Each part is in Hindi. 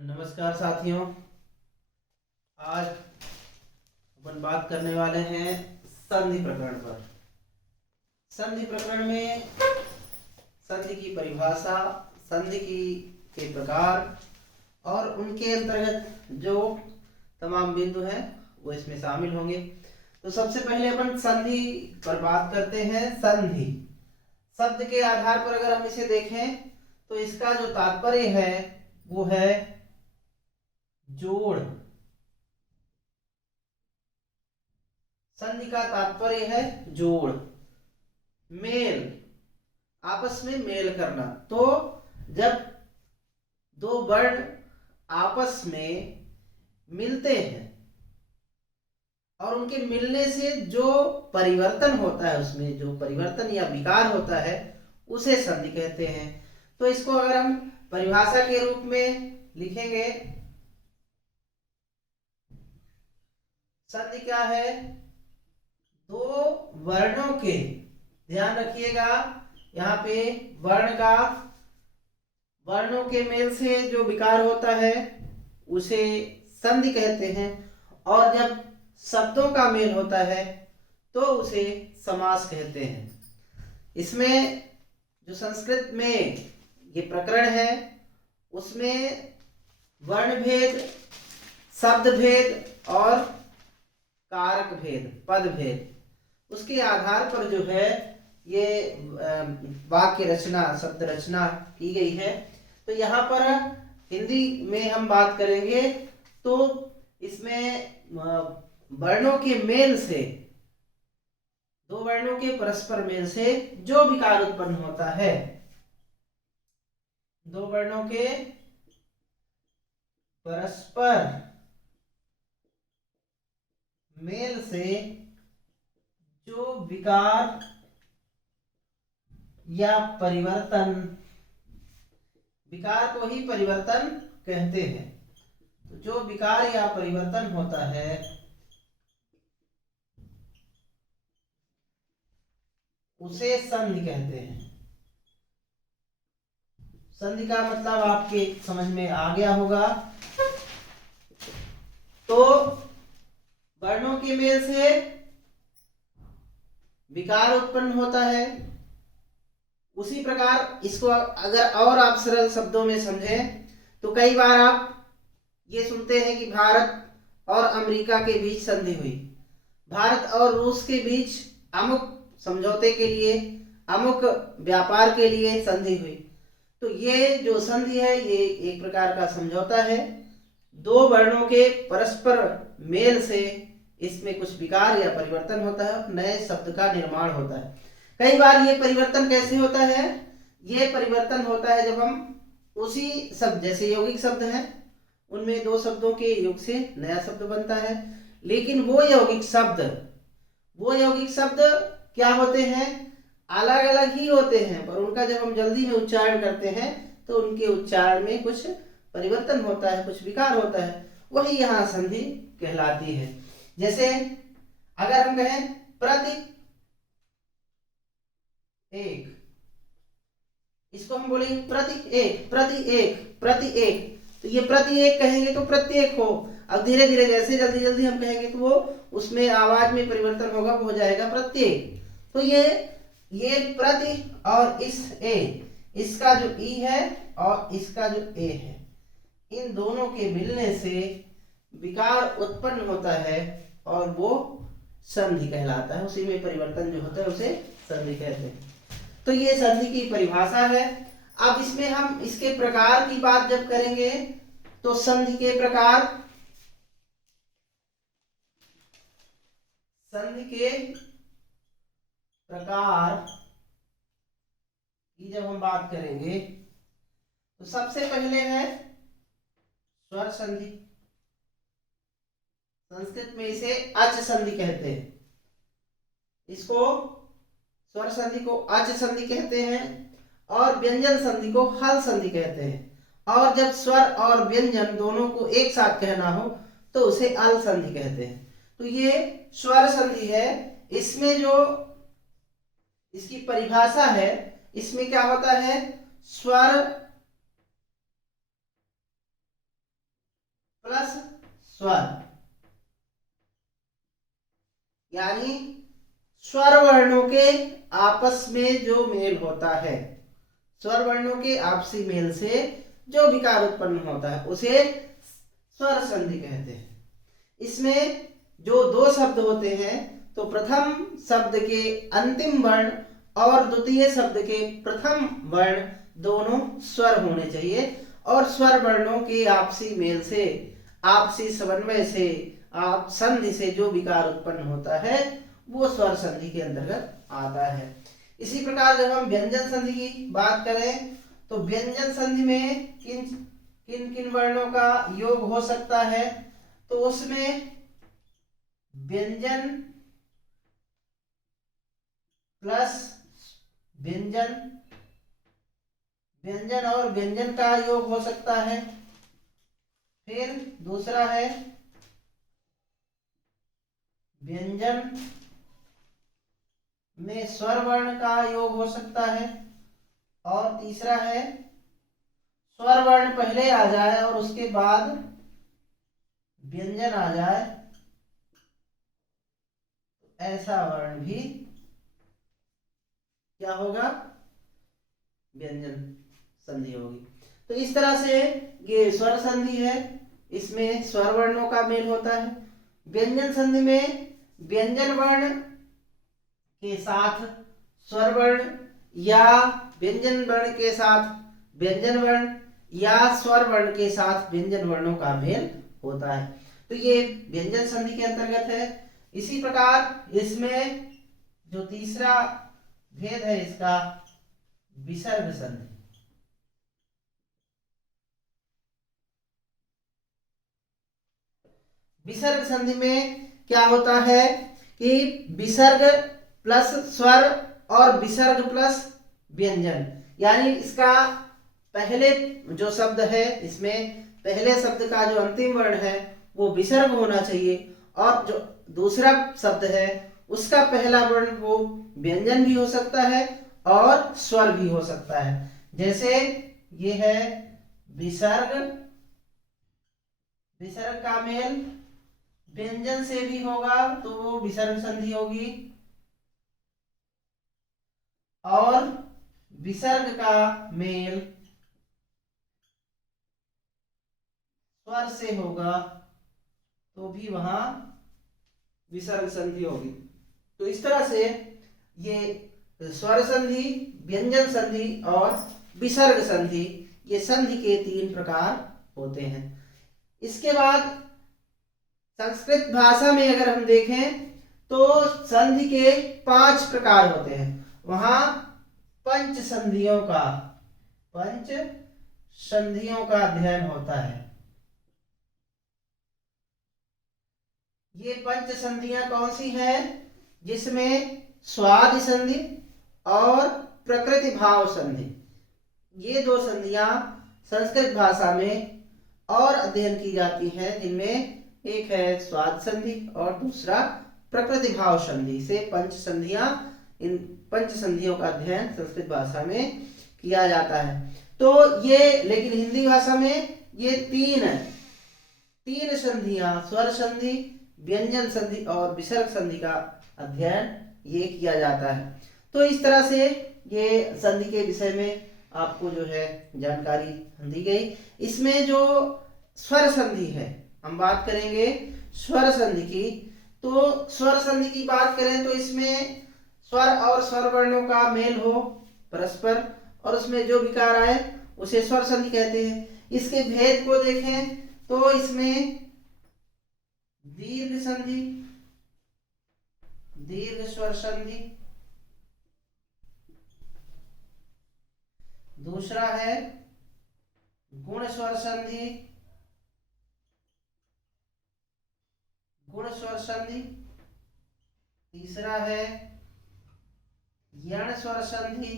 नमस्कार साथियों। आज अपन बात करने वाले हैं संधि प्रकरण पर। संधि प्रकरण में संधि की परिभाषा, संधि की के प्रकार और उनके अंतर्गत जो तमाम बिंदु हैं वो इसमें शामिल होंगे। तो सबसे पहले अपन संधि पर बात करते हैं। संधि शब्द के आधार पर अगर हम इसे देखें तो इसका जो तात्पर्य है वो है जोड़। संधि का तात्पर्य है जोड़, मेल, आपस में मेल करना। तो जब दो वर्ण आपस में मिलते हैं और उनके मिलने से जो परिवर्तन होता है, उसमें जो परिवर्तन या विकार होता है उसे संधि कहते हैं। तो इसको अगर हम परिभाषा के रूप में लिखेंगे, संधि क्या है? दो वर्णों के, ध्यान रखिएगा यहाँ पे वर्णों के मेल से जो विकार होता है उसे संधि कहते हैं, और जब शब्दों का मेल होता है तो उसे समास कहते हैं। इसमें जो संस्कृत में ये प्रकरण है उसमें वर्ण भेद, शब्द भेद और कारक भेद, पद भेद, उसके आधार पर जो है ये वाक्य रचना, शब्द रचना की गई है। तो यहाँ पर हिंदी में हम बात करेंगे तो इसमें वर्णों के मेल से, दो वर्णों के परस्पर मेल से जो विकार उत्पन्न होता है, दो वर्णों के परस्पर मेल से जो विकार या परिवर्तन, विकार को ही परिवर्तन कहते हैं, तो जो विकार या परिवर्तन होता है उसे संधि कहते हैं। संधि का मतलब आपके समझ में आ गया होगा। तो वर्णों के मेल से विकार उत्पन्न होता है। उसी प्रकार इसको अगर और आप सरल शब्दों में समझें तो कई बार आप ये सुनते हैं कि भारत और अमेरिका के बीच संधि हुई, भारत और रूस के बीच अमुक समझौते के लिए, अमुक व्यापार के लिए संधि हुई। तो ये जो संधि है ये एक प्रकार का समझौता है, दो वर्णों के परस्पर मेल से इसमें कुछ विकार या परिवर्तन होता है, नए शब्द का निर्माण होता है। कई बार ये परिवर्तन कैसे होता है? ये परिवर्तन होता है जब हम उसी शब्द, जैसे यौगिक शब्द हैं उनमें दो शब्दों के योग से नया शब्द बनता है, लेकिन वो यौगिक शब्द क्या होते हैं? अलग अलग ही होते हैं, पर उनका जब हम जल्दी में उच्चारण करते हैं तो उनके उच्चारण में कुछ परिवर्तन होता है, कुछ विकार होता है, वही यहाँ संधि कहलाती है। जैसे अगर हम कहें प्रति एक, इसको हम बोलेंगे प्रति एक, प्रति एक, प्रति एक, तो ये प्रति एक कहेंगे तो प्रत्येक हो। अब धीरे धीरे जैसे जल्दी जल्दी हम कहेंगे तो वो उसमें आवाज में परिवर्तन होगा, वो हो जाएगा प्रत्येक। तो ये प्रति और इस ए, इसका जो ई है और इसका जो ए है, इन दोनों के मिलने से विकार उत्पन्न होता है और वो संधि कहलाता है। उसी में परिवर्तन जो होता है उसे संधि कहते हैं। तो ये संधि की परिभाषा है। अब इसमें हम इसके प्रकार की बात जब करेंगे तो संधि के प्रकार, संधि के प्रकार की जब हम बात करेंगे तो सबसे पहले है स्वर संधि। संस्कृत में इसे अच संधि कहते हैं, इसको स्वर संधि को अच संधि कहते हैं और व्यंजन संधि को हल संधि कहते हैं। और जब स्वर और व्यंजन दोनों को एक साथ कहना हो तो उसे अल संधि कहते हैं। तो ये स्वर संधि है। इसमें जो इसकी परिभाषा है, इसमें क्या होता है? स्वर प्लस स्वर, यानी स्वर वर्णों के आपस में जो मेल होता है, स्वर वर्णों के आपसी मेल से जो विकार उत्पन्न होता है उसे स्वर संधि कहते हैं। इसमें जो दो शब्द होते हैं, तो प्रथम शब्द के अंतिम वर्ण और द्वितीय शब्द के प्रथम वर्ण दोनों स्वर होने चाहिए, और स्वर वर्णों के आपसी मेल से, आपसी समन्वय से, आप संधि से जो विकार उत्पन्न होता है वो स्वर संधि के अंतर्गत आता है। इसी प्रकार जब हम व्यंजन संधि की बात करें, तो व्यंजन संधि में किन किन किन वर्णों का योग हो सकता है, तो उसमें व्यंजन प्लस व्यंजन, व्यंजन और व्यंजन का योग हो सकता है। फिर दूसरा है व्यंजन में स्वर वर्ण का योग हो सकता है, और तीसरा है स्वर वर्ण पहले आ जाए और उसके बाद व्यंजन आ जाए, ऐसा वर्ण भी क्या होगा, व्यंजन संधि होगी। तो इस तरह से ये स्वर संधि है, इसमें स्वर वर्णों का मेल होता है। व्यंजन संधि में व्यंजन वर्ण के साथ स्वर वर्ण, या व्यंजन वर्ण के साथ व्यंजन वर्ण, या स्वर वर्ण के साथ व्यंजन वर्णों का मेल होता है। तो ये व्यंजन संधि के अंतर्गत है। इसी प्रकार इसमें जो तीसरा भेद है इसका विसर्ग संधि। विसर्ग संधि में क्या होता है कि विसर्ग प्लस स्वर और विसर्ग प्लस व्यंजन, यानी इसका पहले जो शब्द है, इसमें पहले शब्द का जो अंतिम वर्ण है वो विसर्ग होना चाहिए, और जो दूसरा शब्द है उसका पहला वर्ण वो व्यंजन भी हो सकता है और स्वर भी हो सकता है। जैसे ये है विसर्ग, विसर्ग का मेल व्यंजन से भी होगा तो वो विसर्ग संधि होगी, और विसर्ग का मेल स्वर से होगा तो भी वहां विसर्ग संधि होगी। तो इस तरह से ये स्वर संधि, व्यंजन संधि और विसर्ग संधि, ये संधि के 3 प्रकार होते हैं। इसके बाद संस्कृत भाषा में अगर हम देखें तो संधि के 5 प्रकार होते हैं। वहां पंच संधियों का अध्ययन होता है। ये पंच संधियां कौन सी हैं, जिसमें स्वादि संधि और प्रकृति भाव संधि, ये 2 संधियां संस्कृत भाषा में और अध्ययन की जाती हैं, जिनमें एक है स्वाद संधि और दूसरा प्रकृति भाव संधि से पंच संधियां, इन पंच संधियों का अध्ययन संस्कृत भाषा में किया जाता है। तो ये लेकिन हिंदी भाषा में ये तीन संधियां, स्वर संधि, व्यंजन संधि और विसर्ग संधि का अध्ययन ये किया जाता है। तो इस तरह से ये संधि के विषय में आपको जो है जानकारी दी गई। इसमें जो स्वर संधि है, हम बात करेंगे स्वर संधि की। तो स्वर संधि की बात करें तो इसमें स्वर और स्वर वर्णों का मेल हो परस्पर, और उसमें जो विकार आए उसे स्वर संधि कहते हैं। इसके भेद को देखें तो इसमें दीर्घ संधि, दीर्घ स्वर संधि, दूसरा है गुण स्वर संधि, गुण स्वर संधि, तीसरा है यण स्वर संधि,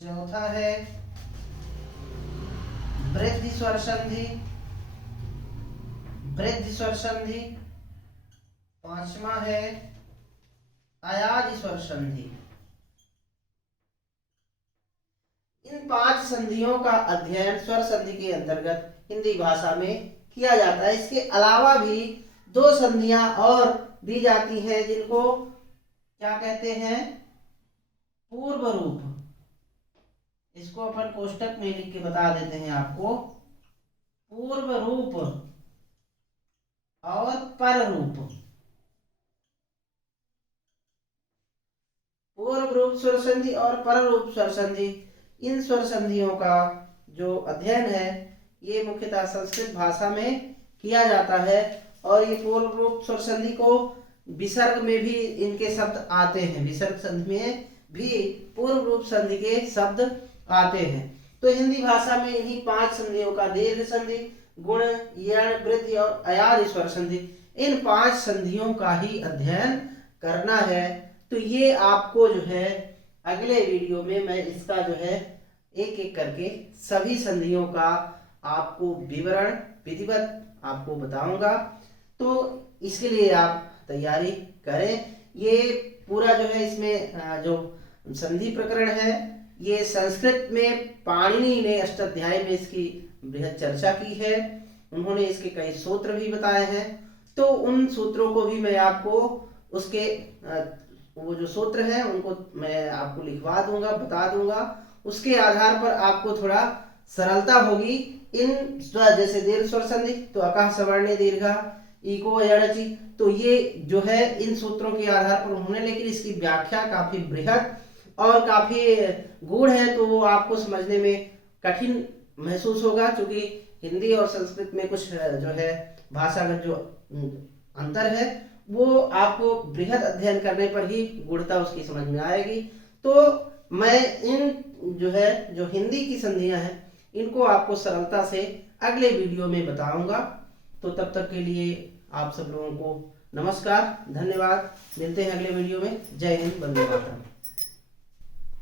चौथा है वृद्धि स्वर संधि, वृद्धि स्वर संधि, पांचवा है अयाज स्वर संधि। इन 5 संधियों का अध्ययन स्वर संधि के अंतर्गत हिंदी भाषा में किया जाता है। इसके अलावा भी 2 संधियां और दी जाती हैं जिनको क्या कहते हैं, पूर्व रूप। इसको अपन कोष्टक में लिख के बता देते हैं आपको, पूर्व रूप और पर रूप। पूर्व रूप स्वर संधि और पर रूप स्वर संधि, इन स्वर संधियों का जो अध्ययन है ये मुख्यतः संस्कृत भाषा में किया जाता है। और ये पूर्व रूप स्वर संधि को विसर्ग में भी इनके शब्द आते हैं, विसर्ग संधि में भी पूर्व रूप संधि के शब्द आते हैं। तो हिंदी भाषा में इन्हीं 5 संधियों का दीर्घ संधि, गुण, यण, वृद्धि और अयाद स्वर संधि, इन 5 संधियों का ही अध्ययन करना है। तो ये आपको जो है अगले वीडियो में मैं इसका जो है एक एक करके सभी संधियों का आपको विवरण विधिवत आपको बताऊंगा। तो इसके लिए आप तैयारी करें। ये पूरा जो है इसमें जो संधि प्रकरण है ये संस्कृत में पाणिनि ने अष्टाध्यायी में इसकी बृहद चर्चा की है। उन्होंने इसके कई सूत्र भी बताए हैं। तो उन सूत्रों को भी मैं आपको उसके वो जो सूत्र हैं उनको मैं आपको लिखवा दूंगा, बता दूंगा। उसके आधार पर आपको थोड़ा सरलता होगी। इन जैसे दीर्घ स्वर संधि तो अकाह सवर्णे दीर्घा, इको यणचि, तो ये जो है इन सूत्रों के आधार पर उन्होंने, लेकिन इसकी व्याख्या काफी बृहद और काफी गूढ़ है तो वो आपको समझने में कठिन महसूस होगा, क्योंकि हिंदी और संस्कृत में कुछ जो है भाषागत जो अंतर है वो आपको बृहद अध्ययन करने पर ही गूढ़ता उसकी समझ में आएगी। तो मैं इन जो है जो हिंदी की संधियां हैं इनको आपको सरलता से अगले वीडियो में बताऊंगा। तो तब तक के लिए आप सब लोगों को नमस्कार, धन्यवाद। मिलते हैं अगले वीडियो में। जय हिंद, वंदे मातरम।